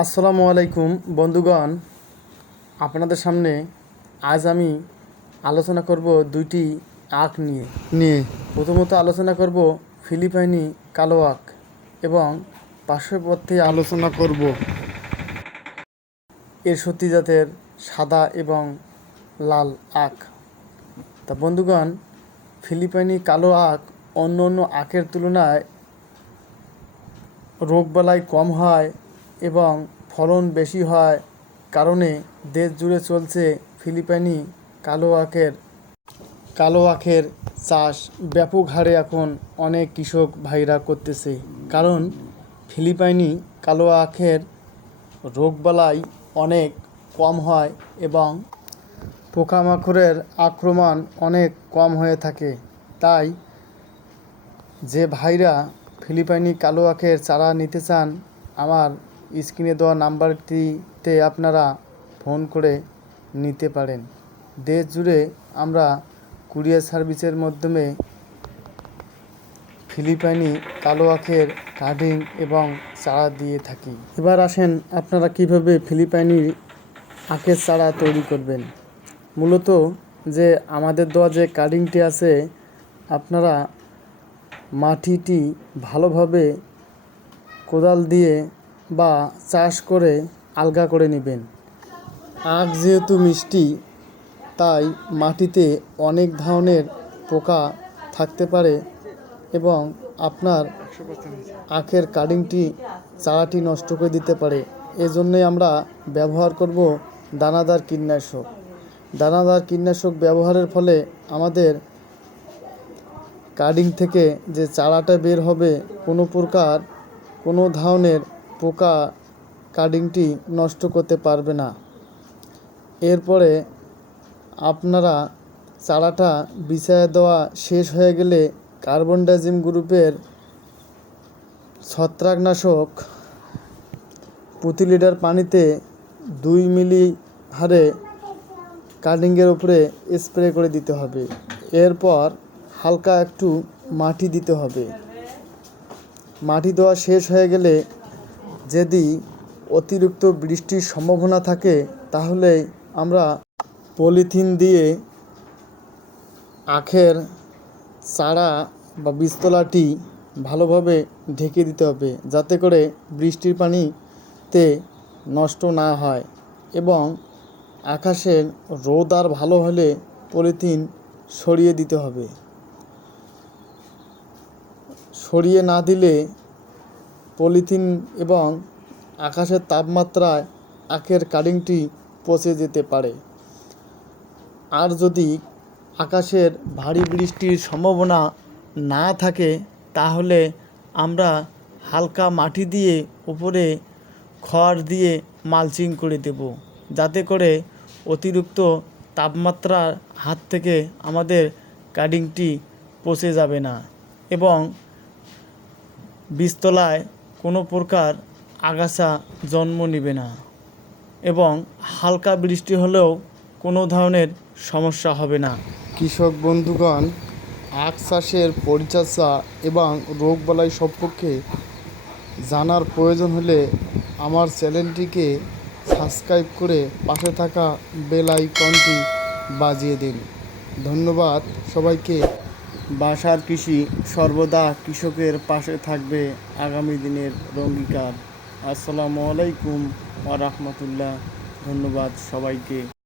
আসসালামু আলাইকুম বন্ধুগণ। আপনাদের সামনে আজ আমি আলোচনা করব দুইটি আখ নিয়ে। নিয়ে। প্রথমত আলোচনা করব ফিলিপাইনি কালো আখ এবং পার্শ্ববর্তী আলোচনা করব। এর সত্যি জাতের সাদা এবং লাল আখ। তা বন্ধুগণ ফিলিপাইনি কালো আখ অন্য অন্য আখের তুলনায় রোগবালাই কম হয় এবং ফলন বেশি হয় কারণে দেশ জুড়ে চলছে ফিলিপাইনি কালো আখের। কালো আখের চাষ ব্যাপক হারে এখন অনেক কৃষক ভাইরা করতেছে। কারণ ফিলিপাইনি কালো আখের রোগবালাই অনেক কম হয় এবং পোকামাকড়ের আক্রমণ অনেক কম হয়ে থাকে। তাই যে ভাইরা ফিলিপাইনি কালো আখের চারা নিতে চান, আমার স্ক্রিনে দেওয়া নাম্বারটিতে আপনারা ফোন করে নিতে পারেন। দেশ জুড়ে আমরা কুরিয়ার সার্ভিসের মাধ্যমে ফিলিপাইনি কালো আখের কার্ডিং এবং চারা দিয়ে থাকি। এবার আসেন আপনারা কীভাবে ফিলিপাইনি আখের চারা তৈরি করবেন। মূলত যে আমাদের দেওয়া যে কার্ডিংটি আছে, আপনারা মাটিটি ভালোভাবে কোদাল দিয়ে বা চাষ করে আলগা করে নেবেন। আখ যেহেতু মিষ্টি, তাই মাটিতে অনেক ধরনের পোকা থাকতে পারে এবং আপনার আখের কাটিংটি, চারাটি নষ্ট করে দিতে পারে। এজন্যই আমরা ব্যবহার করব দানাদার কীটনাশক। দানাদার কীটনাশক ব্যবহারের ফলে আমাদের কার্ডিং থেকে যে চারাটা বের হবে, কোনো প্রকার কোনো ধরনের পোকা কার্ডিংটি নষ্ট করতে পারবে না। এরপরে আপনারা চারাটা বিছায় দেওয়া শেষ হয়ে গেলে কার্বন ডাইজিম গ্রুপের ছত্রাকনাশক প্রতি লিটার পানিতে দুই মিলি হারে কার্ডিংয়ের উপরে স্প্রে করে দিতে হবে। এরপর হালকা একটু মাটি দিতে হবে। মাটি দেওয়া শেষ হয়ে গেলে যদি অতিরিক্ত বৃষ্টির সম্ভাবনা থাকে, তাহলে আমরা পলিথিন দিয়ে আখের চারা বা বীজতলাটি ভালোভাবে ঢেকে দিতে হবে, যাতে করে বৃষ্টির পানিতে নষ্ট না হয় এবং আকাশের রোদ আর ভালো হলে পলিথিন সরিয়ে দিতে হবে। সরিয়ে না দিলে পলিথিন এবং আকাশের তাপমাত্রায় আখের কাটিংটি পচে যেতে পারে। আর যদি আকাশের ভারী বৃষ্টির সম্ভাবনা না থাকে, তাহলে আমরা হালকা মাটি দিয়ে উপরে খড় দিয়ে মালচিং করে দেব। যাতে করে অতিরিক্ত তাপমাত্রার হাত থেকে আমাদের কাটিংটি পচে যাবে না এবং বীজতলায় কোনো প্রকার আগাছা জন্ম নেবে না এবং হালকা বৃষ্টি হলেও কোনো ধরনের সমস্যা হবে না। কৃষক বন্ধুগণ, আখ চাষের পরিচর্যা এবং রোগবালাই সম্পর্কে জানার প্রয়োজন হলে আমার চ্যানেলটিকে সাবস্ক্রাইব করে পাশে থাকা বেল আইকনটি বাজিয়ে দিন। ধন্যবাদ সবাইকে। বাসার কৃষি সর্বদা কৃষকের পাশে থাকবে আগামী দিনের অঙ্গীকার আসসালামু আলাইকুম আ রহমতুল্লাহ। ধন্যবাদ সবাইকে।